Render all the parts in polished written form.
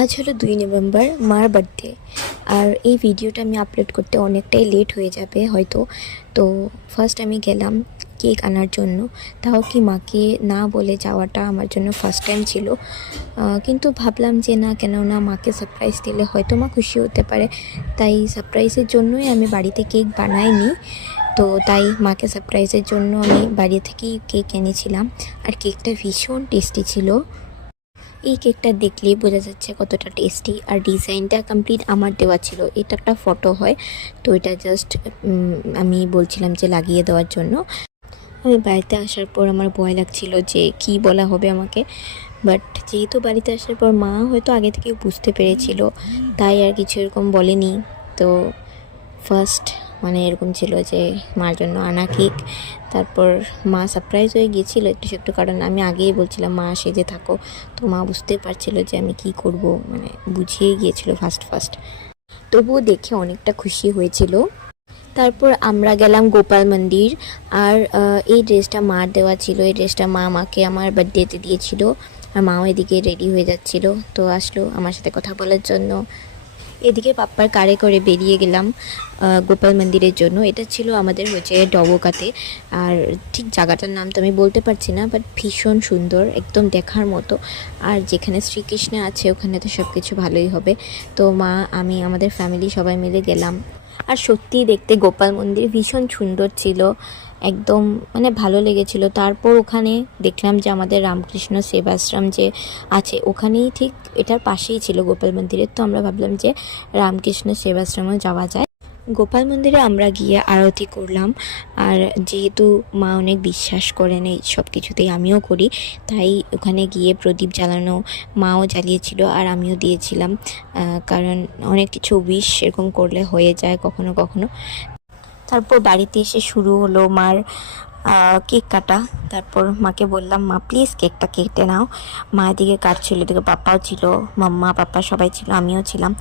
আজ হলো 2 নভেম্বর, মার বার্থডে। আর এই ভিডিওটা আমি আপলোড করতে অনেকটাই লেট হয়ে যাবে হয়তো। তো ফার্স্ট আমি গেলাম কেক আনার জন্য। তাও কি মাকে না বলে যাওয়াটা আমার জন্য ফার্স্ট টাইম ছিল। কিন্তু ভাবলাম যে না, কেননা মাকে সারপ্রাইজ দিলে হয়তো মা খুশি হতে পারে। তাই সারপ্রাইজের জন্যই আমি বাড়িতে কেক বানাইনি। তো তাই মাকে সারপ্রাইজের জন্য আমি বাড়ি থেকেই কেক এনেছিলাম। আর কেকটা ভীষণ টেস্টি ছিল। এই কেকটা দেখলেই বোঝা যাচ্ছে কতটা টেস্টি। আর ডিজাইনটা কমপ্লিট আমার দেওয়া ছিল। এটা একটা ফটো হয়, তো এটা জাস্ট আমি বলছিলাম যে লাগিয়ে দেওয়ার জন্য। আমি বাড়িতে আসার পর আমার ভয় লাগছিল যে কি বলা হবে আমাকে, বাট যেহেতু বাড়িতে আসার পর মা হয়তো আগে থেকে বুঝতে পেরেছিল, তাই আর কিছু এরকম বলেনি। তো ফার্স্ট এরকম ছিল যে মার জন্য আনা কেক। তারপর মা সারপ্রাইজ হয়ে গিয়েছিল একটু একটু, কারণ আমি আগেই বলছিলাম মা সেজে থাকো। তো মা বুঝতে পারছিল যে আমি কি করব, বুঝিয়ে গিয়েছিল ফার্স্ট। তবুও দেখে অনেকটা খুশি হয়েছিল। তারপর আমরা গেলাম গোপাল মন্দির। আর এই ড্রেসটা মার দেওয়া ছিল। এই ড্রেসটা মা আমাকে আমার বার্থডেতে দিয়েছিল। আর মাও এদিকে রেডি হয়ে যাচ্ছিল, তো আসলো আমার সাথে কথা বলার জন্য। এদিকে পাপ্পার কারে করে বেরিয়ে গেলাম গোপাল মন্দিরের জন্য। এটা ছিল আমাদের হচ্ছে ডবকাতে। আর ঠিক জায়গাটার নাম তো আমি বলতে পারছি না, বাট ভীষণ সুন্দর, একদম দেখার মতো। আর যেখানে শ্রীকৃষ্ণ আছে ওখানে তো সব কিছু ভালোই হবে। তো মা, আমি, আমাদের ফ্যামিলি সবাই মিলে গেলাম। আর সত্যিই দেখতে গোপাল মন্দির ভীষণ সুন্দর ছিল, একদম ভালো লেগেছিল। তারপর ওখানে দেখলাম যে আমাদের রামকৃষ্ণ সেবাশ্রম যে আছে ওখানেই, ঠিক এটার পাশেই ছিল গোপাল মন্দিরের। তো আমরা ভাবলাম যে রামকৃষ্ণ সেবাশ্রমে যাওয়া যায়। গোপাল মন্দিরে আমরা গিয়ে আরতি করলাম। আর যেহেতু মা অনেক বিশ্বাস করেন এই সব কিছুতেই, আমিও করি, তাই ওখানে গিয়ে প্রদীপ জ্বালানো মাও জ্বালিয়েছিল আর আমিও দিয়েছিলাম। কারণ অনেক কিছু উইশ এরকম করলে হয়ে যায় কখনো কখনো। তারপর বাড়িতে এসে শুরু হলো মার কেক কাটা। তারপর মাকে বললাম, মা প্লিজ কেকটা কেটে নাও। মা এদিকে কাটছিল, এদিকে পাপ্পাও ছিল, মাম্মা পাপ্পা সবাই ছিল, আমিও ছিলাম।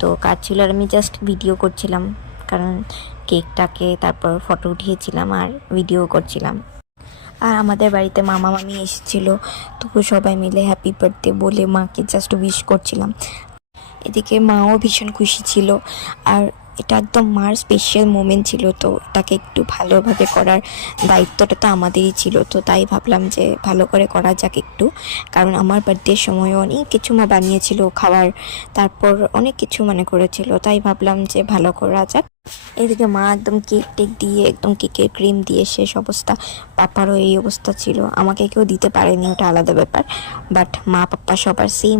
তো কাটছিল আর আমি জাস্ট ভিডিও করছিলাম, কারণ কেকটাকে তারপর ফটো উঠিয়েছিলাম আর ভিডিও করছিলাম। আর আমাদের বাড়িতে মামা মামি এসেছিল, তবু সবাই মিলে হ্যাপি বার্থডে বলে মাকে জাস্ট উইশ করছিলাম। এদিকে মাও ভীষণ খুশি ছিল। আর এটা একদম মার স্পেশাল মোমেন্ট ছিল, তো এটাকে একটু ভালোভাবে করার দায়িত্বটা তো আমাদেরই ছিল। তো তাই ভাবলাম যে ভালো করে করা যাক একটু, কারণ আমার বার্থডের সময় অনেক কিছু মা বানিয়েছিল খাবার, তারপর অনেক কিছু করেছিল, তাই ভাবলাম যে ভালো করা যাক। এদিকে মা একদম কেক টেক দিয়ে, একদম কেকের ক্রিম দিয়ে শেষ অবস্থা। পাপারও এই অবস্থা ছিল, আমাকে কেউ দিতে পারেনি, ওটা আলাদা ব্যাপার। বাট মা পাপ্পা সবার সেম